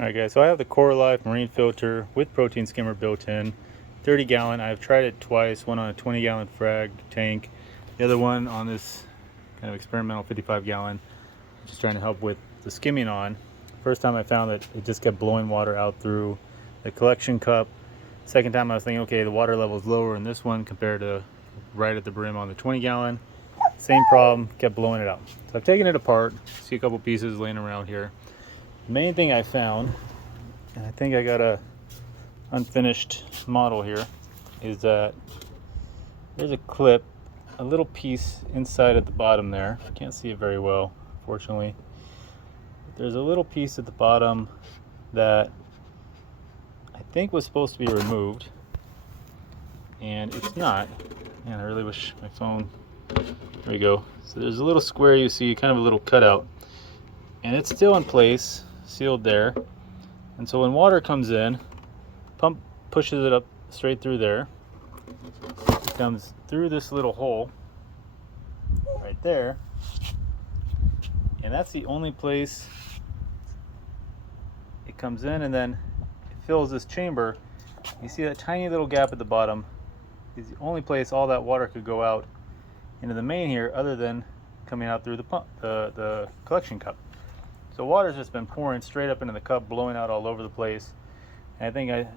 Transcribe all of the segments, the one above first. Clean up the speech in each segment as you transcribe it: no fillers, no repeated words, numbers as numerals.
Alright guys, so I have the Coralife Marine Filter with protein skimmer built in, 30 gallon. I've tried it twice, one on a 20 gallon frag tank, the other one on this kind of experimental 55 gallon, just trying to help with the skimming on. First time I found that it just kept blowing water out through the collection cup. Second time I was thinking, okay, the water level is lower in this one compared to right at the brim on the 20 gallon. Same problem, kept blowing it out. So I've taken it apart, see a couple pieces laying around here. The main thing I found, and I think I got a unfinished model here, is that there's a clip, a little piece inside at the bottom there. I can't see it very well, fortunately. There's a little piece at the bottom that I think was supposed to be removed, and it's not. Man, I really wish my phone. There you go. So there's a little square you see, kind of a little cutout, and it's still in place, sealed there. And so when water comes in, pump pushes it up straight through there. It comes through this little hole right there, and that's the only place it comes in, and then it fills this chamber. You see that tiny little gap at the bottom is the only place all that water could go out into the main here, other than coming out through the pump, the collection cup. So water's just been pouring straight up into the cup, blowing out all over the place. And I think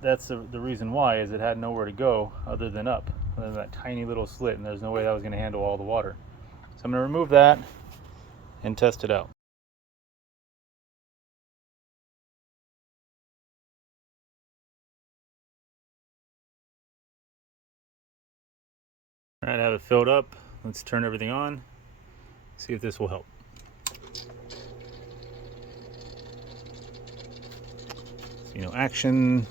that's the reason why, is it had nowhere to go other than up, other than that tiny little slit, and there's no way that was going to handle all the water. So I'm going to remove that and test it out. All right, I have it filled up. Let's turn everything on, see if this will help. See no action.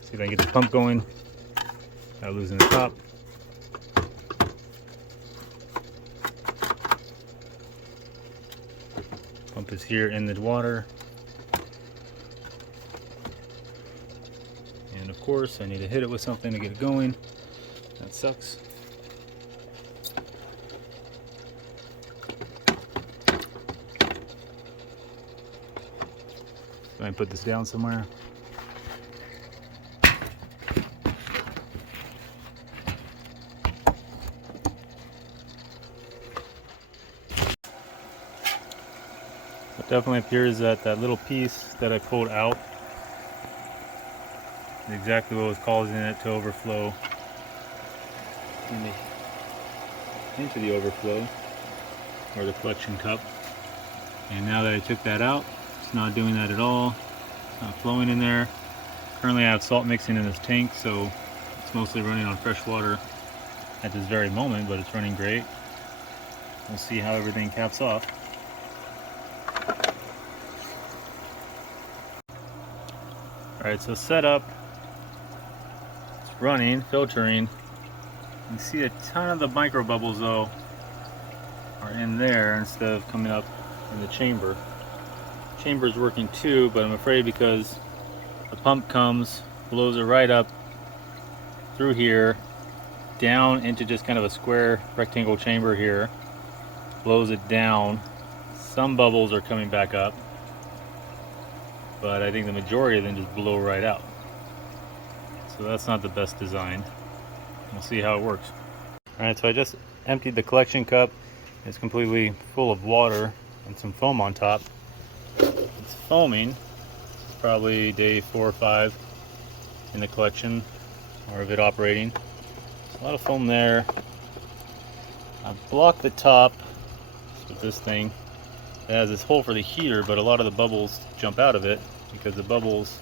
See if I can get the pump going without losing the top. Pump is here in the water. And of course, I need to hit it with something to get it going. That sucks. Go ahead and put this down somewhere. It definitely appears that that little piece that I pulled out is exactly what was causing it to overflow into the overflow, or the collection cup. And now that I took that out, it's not doing that at all. It's not flowing in there. Currently I have salt mixing in this tank, so it's mostly running on fresh water at this very moment, but it's running great. We'll see how everything caps off. Alright, so set up, it's running, filtering. You can see a ton of the micro bubbles though are in there instead of coming up in the chamber. Chamber is working too, but I'm afraid because the pump comes, blows it right up through here, down into just kind of a square rectangle chamber here, blows it down. Some bubbles are coming back up, but I think the majority of them just blow right out. So that's not the best design. We'll see how it works. Alright, so I just emptied the collection cup. It's completely full of water and some foam on top. It's foaming. It's probably day 4 or 5 in the collection, or of it operating. There's a lot of foam there. I've blocked the top with this thing. It has this hole for the heater, but a lot of the bubbles jump out of it because the bubbles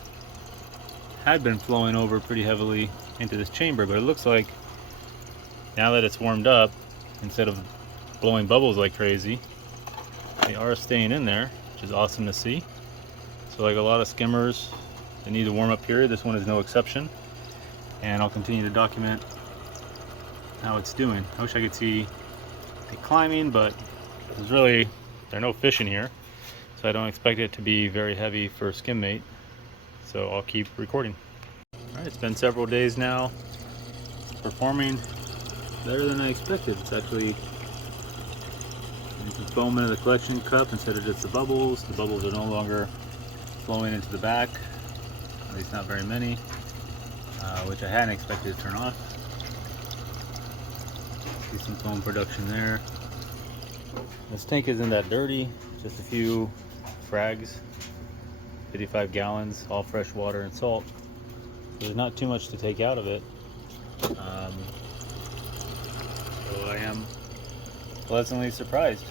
had been flowing over pretty heavily into this chamber, but it looks like now that it's warmed up, instead of blowing bubbles like crazy, they are staying in there, which is awesome to see. So like a lot of skimmers, they need a warm-up period. This one is no exception, and I'll continue to document how it's doing. I wish I could see it climbing, but there are no fish in here, so I don't expect it to be very heavy for skim mate. So I'll keep recording. Alright, it's been several days now. It's performing better than I expected. It's actually Some foam into the collection cup instead of just the bubbles. The bubbles are no longer flowing into the back, at least not very many, which I hadn't expected to turn off. See some foam production there. This tank isn't that dirty, just a few frags, 55 gallons, all fresh water and salt. So there's not too much to take out of it. So I am pleasantly surprised.